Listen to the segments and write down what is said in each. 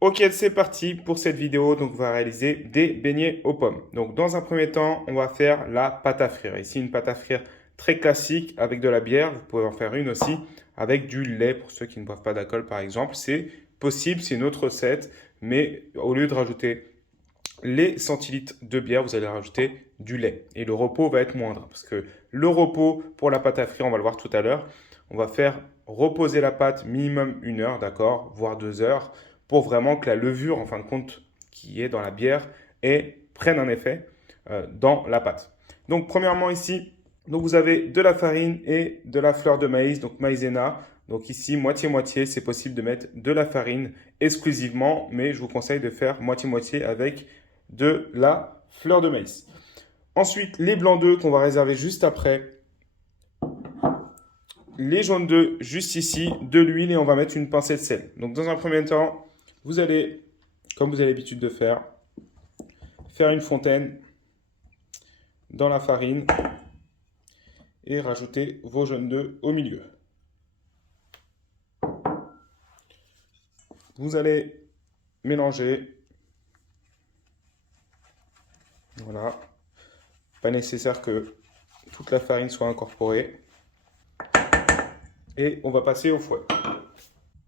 Ok, c'est parti pour cette vidéo. Donc, on va réaliser des beignets aux pommes. Donc, dans un premier temps, on va faire la pâte à frire. Ici, une pâte à frire très classique avec de la bière. Vous pouvez en faire une aussi avec du lait pour ceux qui ne boivent pas d'alcool, par exemple. C'est possible, c'est une autre recette. Mais au lieu de rajouter les centilitres de bière, vous allez rajouter du lait. Et le repos va être moindre. Parce que le repos pour la pâte à frire, on va le voir tout à l'heure, on va faire reposer la pâte minimum 1 heure, d'accord, voire 2 heures, pour vraiment que la levure, en fin de compte, qui est dans la bière, prenne un effet dans la pâte. Donc, premièrement, ici, donc vous avez de la farine et de la fleur de maïs, donc maïzena. Donc ici, moitié-moitié, c'est possible de mettre de la farine exclusivement, mais je vous conseille de faire moitié-moitié avec de la fleur de maïs. Ensuite, les blancs d'œufs qu'on va réserver juste après. Les jaunes d'œufs juste ici, de l'huile et on va mettre une pincée de sel. Donc dans un premier temps, vous allez, comme vous avez l'habitude de faire une fontaine dans la farine et rajouter vos jaunes d'œufs au milieu. Vous allez mélanger. Voilà. Pas nécessaire que toute la farine soit incorporée. Et on va passer au fouet.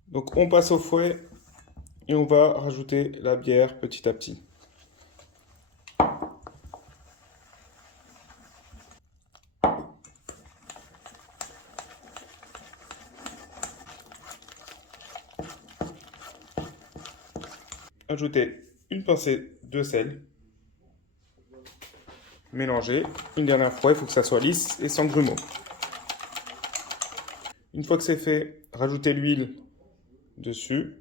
Donc on passe au fouet et on va rajouter la bière petit à petit. Ajouter une pincée de sel. Mélanger. Une dernière fois, il faut que ça soit lisse et sans grumeaux. Une fois que c'est fait, rajoutez l'huile dessus.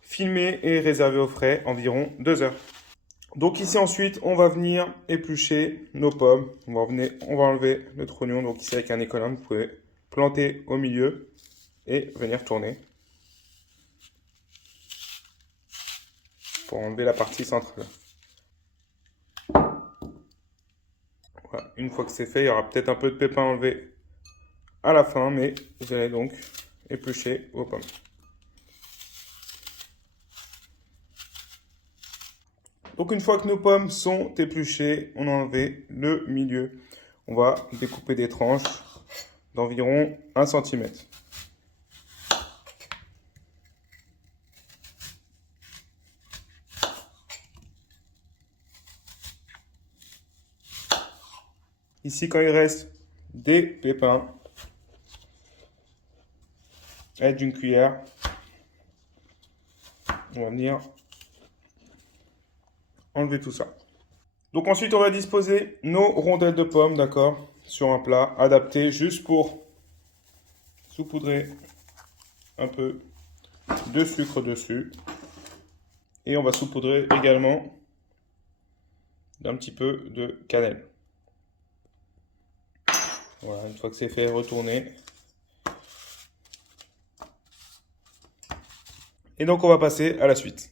Filmer et réserver au frais environ 2 heures. Donc ici ensuite, on va venir éplucher nos pommes. On va enlever le trognon. Donc ici avec un écolin, vous pouvez planter au milieu et venir tourner pour enlever la partie centrale. Voilà. Une fois que c'est fait, il y aura peut-être un peu de pépins enlevés à la fin, mais vous allez donc éplucher vos pommes. Donc une fois que nos pommes sont épluchées, on a enlevé le milieu. On va découper des tranches d'environ 1 cm. Ici, quand il reste des pépins, avec une cuillère, on va venir enlever tout ça. Donc ensuite, on va disposer nos rondelles de pommes, d'accord, sur un plat adapté juste pour saupoudrer un peu de sucre dessus. Et on va saupoudrer également d'un petit peu de cannelle. Voilà, une fois que c'est fait, retournez. Et donc, on va passer à la suite.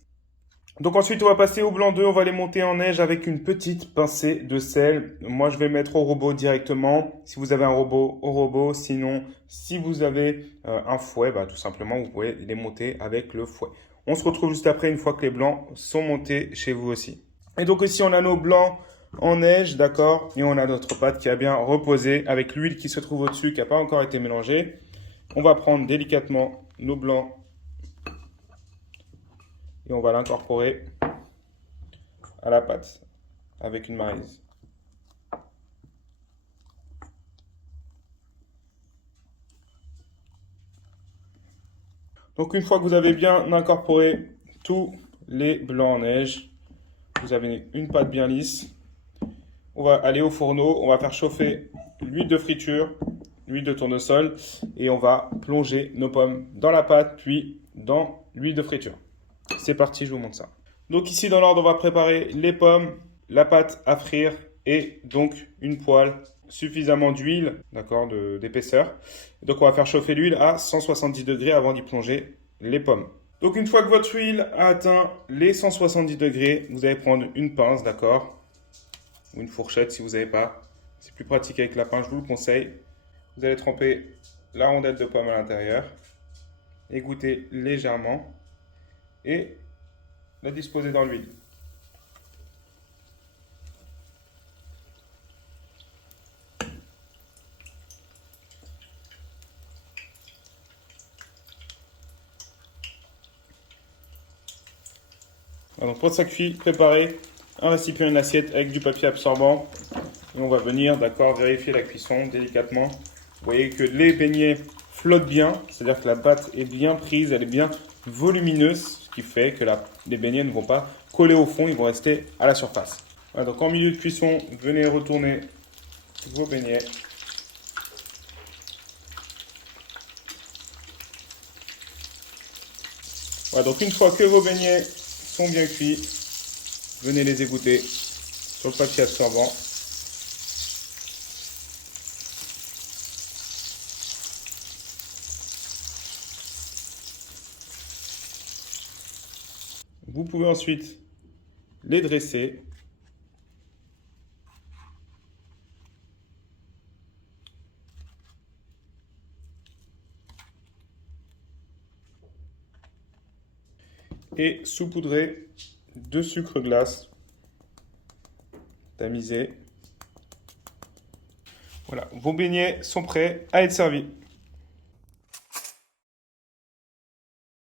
Donc ensuite, on va passer au blanc d'œuf. On va les monter en neige avec une petite pincée de sel. Moi, je vais mettre au robot directement. Si vous avez un robot, au robot. Sinon, si vous avez un fouet, bah, tout simplement, vous pouvez les monter avec le fouet. On se retrouve juste après, une fois que les blancs sont montés chez vous aussi. Et donc ici, on a nos blancs en neige, d'accord. Et on a notre pâte qui a bien reposé avec l'huile qui se trouve au-dessus, qui n'a pas encore été mélangée. On va prendre délicatement nos blancs et on va l'incorporer à la pâte avec une maryse. Donc une fois que vous avez bien incorporé tous les blancs en neige, vous avez une pâte bien lisse. On va aller au fourneau, on va faire chauffer l'huile de friture, l'huile de tournesol et on va plonger nos pommes dans la pâte puis dans l'huile de friture. C'est parti, je vous montre ça. Donc ici dans l'ordre, on va préparer les pommes, la pâte à frire et donc une poêle, suffisamment d'huile, d'accord, d'épaisseur. Donc on va faire chauffer l'huile à 170 degrés avant d'y plonger les pommes. Donc une fois que votre huile a atteint les 170 degrés, vous allez prendre une pince, d'accord, ou une fourchette si vous n'avez pas. C'est plus pratique avec la pince, je vous le conseille. Vous allez tremper la rondelle de pomme à l'intérieur, égoutter légèrement et les disposer dans l'huile. Alors, pour ça cuit, préparez un récipient, une assiette avec du papier absorbant. Et on va venir, d'accord, vérifier la cuisson délicatement. Vous voyez que les beignets flottent bien, c'est-à-dire que la pâte est bien prise, elle est bien volumineuse, ce qui fait que les beignets ne vont pas coller au fond, ils vont rester à la surface. Voilà, donc en milieu de cuisson, venez retourner vos beignets. Voilà, donc une fois que vos beignets sont bien cuits, venez les égoutter sur le papier absorbant. Vous pouvez ensuite les dresser. Et saupoudrer de sucre glace tamisé. Voilà, vos beignets sont prêts à être servis.